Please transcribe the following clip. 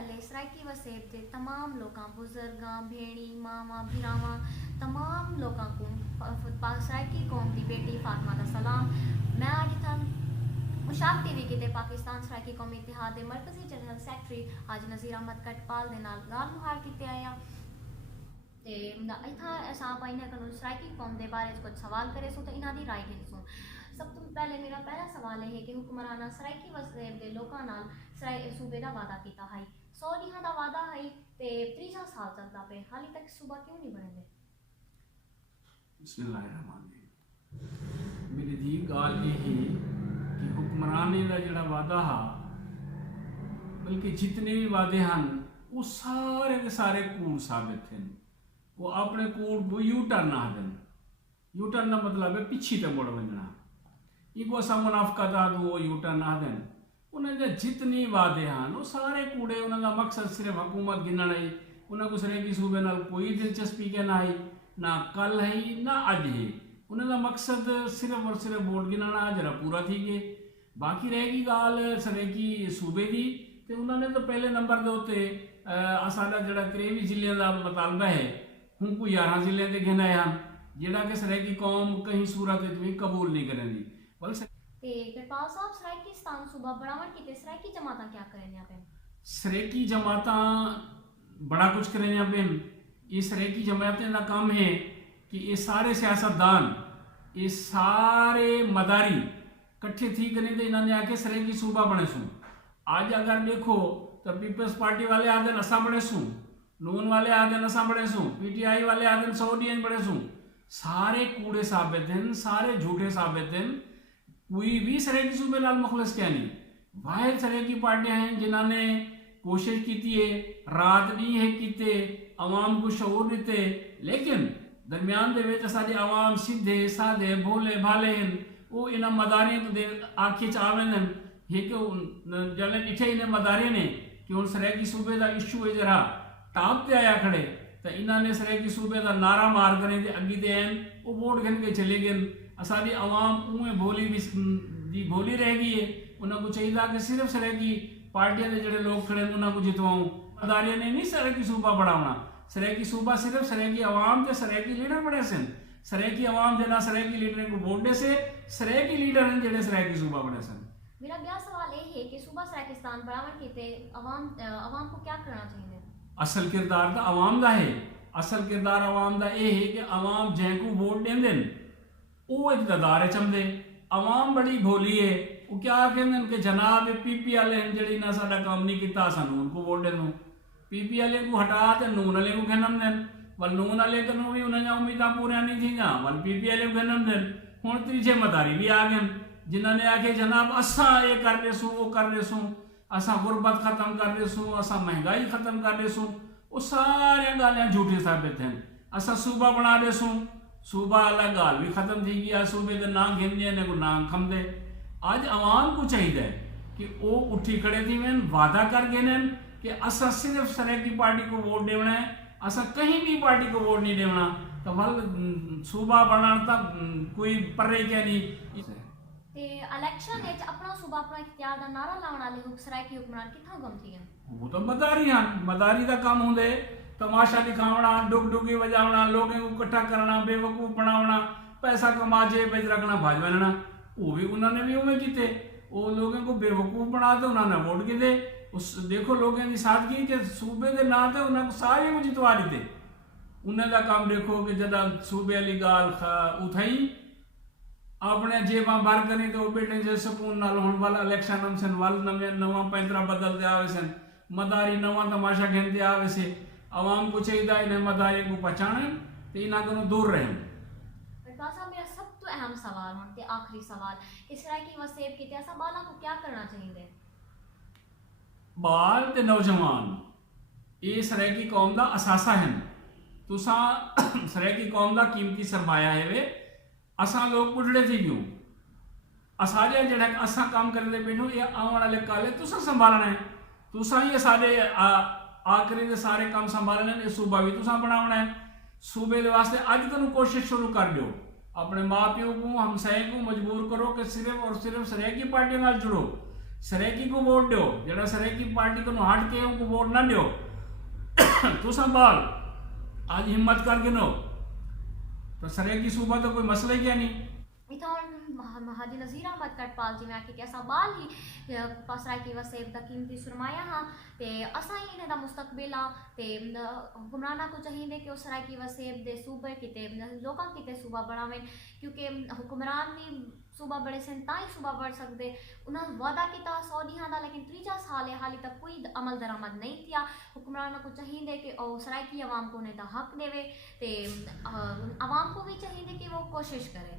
पहले सराइकी वसेब के तमाम लोगों बुजुर्गां भेड़ी मावां भिरावां तमाम लोगों को सराइकी कौम की बेटी फातिमा दा सलाम। मैं आज इतना मुशाक टीवी के पाकिस्तान सराइकी कौमी इतिहाद के मरकजी जनरल सैकटरी हाजी नज़ीर अहमद कटपाल के नाल गाल मुहार किते आया ते इतना असां पाइने कनु सराइकी कौम के बारे कुछ सवाल करे सो तो इन्हां दी राय गिनसूं। सब तो पहले मेरा पहला सवाल है कि हुक्मराना सराइकी वसेब के लोगों नाल सराई सूबे का वादा किया है 100 दिहां का वादा है ते 30 साल चलता पे हाली तक सूबा क्यों नहीं बने? बिस्मिल्लाहिर्रहमानिर्रहीम। मेरी धी गाल ये ही कि हुक्मरानी का जोड़ा वादा हा बल्कि जितने भी वादे हैं वो सारे के सारे कूड़ साबित हैं। वो अपने कूड़ को यू टर्न आदन। यू टर्न का मतलब है पिछी ते मुड़ वजना। इको असा मुनाफका वो यू टर्न आदन। उन्होंने जितने वादे हैं वो सारे कूड़े। उन्होंने मकसद सिर्फ हुकूमत गिनना है। उन्होंने सराइकी सूबे नाल कोई दिलचस्पी के ना है, ना कल है ना अज है। उन्होंने मकसद सिर्फ और सिर्फ वोट गिनाना जरा पूरा थी गए। बाकी रहेगी गाल सराइकी सूबे की तो उन्होंने तो पहले नंबर के उत्ते साडा जोड़ा 23 जिले का मुतालबा है हूँ को 11 जिले के गिना है जोड़ा कि सराइकी कौम कहीं सूरत भी कबूल नहीं करेंगी। कटपाल साहब सराइकीस्तान सूबा बनावट की सराइकी जमाता क्या करें पे? सराइकी जमाता बड़ा कुछ करें पे। ये सराइकी जमातें का काम है कि ये सारे सियासतदान ये सारे मदारी कट्ठे थी करें तो इन्होंने आके सराइकी सूबा बने सूँ। आज अगर देखो तो पीपल्स पार्टी वाले आदन असा बड़े सूँ, नून वाले आदन असा बड़े सूँ, PTI वाले आदन सऊदीन बड़े सूँ। सारे कूड़े साबित हैं, सारे झूठे साबित हैं। कोई भी सराइकी सूबे नाल मुखलिस क्या नहीं। वाहिद सराइकी पार्टियां हैं जिन्होंने कोशिश की है, रात नहीं है कीते, आवाम को शऊर दिते, लेकिन दरम्यान दे विच साडी आवाम सीधे साधे भोले भाले हैं। वो इन्हां मदारियों के आखिर च आवेंदन एक जने डिठे इन्हें मदारे ने कि हुण सराइकी सूबे का इशू है जरा टाप ते आया खड़े तो इन्होंने सराइकी सूबे का नारा मार करें अगी ते हैं वो वोट गिन के चले गए। असाडी आवाम उमें भोली भी भोली रह गई है। उन्होंने चाहिए कि सिर्फ सराइकी पार्टियां के जोड़े लोग खड़े उन्होंने को जितवाऊँ। मदारियों ने नहीं सराइकी सूबा बढ़ाना। सराइकी सूबा सिर्फ सराइकी आवाम के सराइकी लीडर बने सन। सराइकी आवाम जना सराइकी लीडर को वोट दे से सराइकी लीडर हैं जोड़े सराइकी सूबा बने सन। मेरा ब्याह सवाल ये है कि सूबा सराइकीस्तान बनावट की अवाम को क्या करना चाहिए? असल किरदार तो अवाम का है। असल किरदार अवाम का यह है कि अवाम जैको वोट देंदे वो इकतदार चमदे। अवाम बड़ी भोली है। वो क्या कहते कि जनाब PP वाले हैं जड़ी ना साडा काम नहीं किया असा नून को वोट दे दूँ। PP वाले को हटा तो नून वाले को खनम देन वल नून वाले को भी उन्हें उम्मीदा पूरा नहीं थी वल PP वाले को खनम देन। हूँ तीजे मदारी भी आ गए जिन्होंने आके जनाब असा ये कर दे सूँ वो कर दे सूँ, असा गुरबत खत्म कर दे सूँ, असा महंगाई खत्म कर दे सूँ। वो सारे गालियाँ झूठी साबित हैं। असा सूबा बना दे सूँ, सूबा वाला गाल भी खत्म थी गया। सूबे के नाम गिनने ने को नाम खम दे। आज अवाम को चाहिए कि वो उठी खड़े थी मैं वादा कर गए कि असा सिर्फ सराइकी पार्टी को वोट देना है, असा कहीं भी पार्टी को वोट नहीं देना। तो वल सूबा बनाना तक कोई परे क्या नहीं। इलेक्शन में अपना सूबा अपना इख्तियार का नारा लाने वाले सराइकी हुक्मरान कितना गम थी? वो तो मदारी हैं। मदारी का काम होंगे तमाशा दिखावना, डुग बजावना, लोगों को इकट्ठा करना, बेवकूफ बनावना, पैसा कमा जेब में रखना, भाजपा लेना। वो भी उन्होंने भी उमें किते। वो लोगों को बेवकूफ बना दे उन्होंने वोट किते। उस देखो लोगों की सादगी के सूबे के ना थे उन्होंने सारे को जितवा दिते। उन्हें का काम देखो कि जदा सूबे वाली गाल उठाई अपने जेबा बार करी तो बेटे जे सुकून नाल हुण वाला इलेक्शन हम सन वाल नवा पैंतरा बदलते आवे सन। मदारी नवा तमाशा गिनते आवे से। आवाम को चाहिए इन्हें मदारी को पहचाने तो इन्हें को दूर रहें। मेरा सब तो अहम सवाल होते आखिरी सवाल कि सराइकी वसेब की ऐसा बाला को क्या करना चाहिए? बाल ते नौजवान ये सराइकी कौम का असासा है। तुसा सराइकी कौम का कीमती सरमाया है वे। असा लोग बुढ़ड़े थी क्यों असाजा जड़ा असा काम करते बैठो ये आने वाले काले तुसा संभालना है। तुसा ही सारे आखिरी के सारे काम संभालने ये सूबा भी तुसा बनाना है। सूबे के वास्ते अज तुम कोशिश शुरू कर दो। अपने माँ प्यो को हमसाए को मजबूर करो कि सिर्फ और सिर्फ सराइकी पार्टी नाल जुड़ो। सरेकी को वोट दो, जरा सरेकी पार्टी को हट के उनको वोट ना दो। तू संभाल आज हिम्मत करके नो तो सरेकी सूबा तो कोई मसला ही क्या नहीं। इथं हाजी नज़ीर अहमद कटपाल जी में कि असां बाल ही सराइकी वसेब दा कीमती सुरमाया हाँ ते असां ही इन्हें दा मुस्तकबिल आ ते हुक्मराना को चाहिए कि उस सराइकी वसेब दे सूबे किते लोकां किते सूबा बनावें, क्योंकि हुक्मरान भी सूबा बड़े सन ताई सूबा बढ़ सकते। उन्हें वादा किया 100 ॾींहं दा, लेकिन 3 साल है हाली तक कोई अमल दरामद नहीं थिया। हुक्मरान को चाहिए कि सराइकी अवाम को उन्हें दा हक देवे ते अवाम को भी चाहिए कि वो कोशिश करे।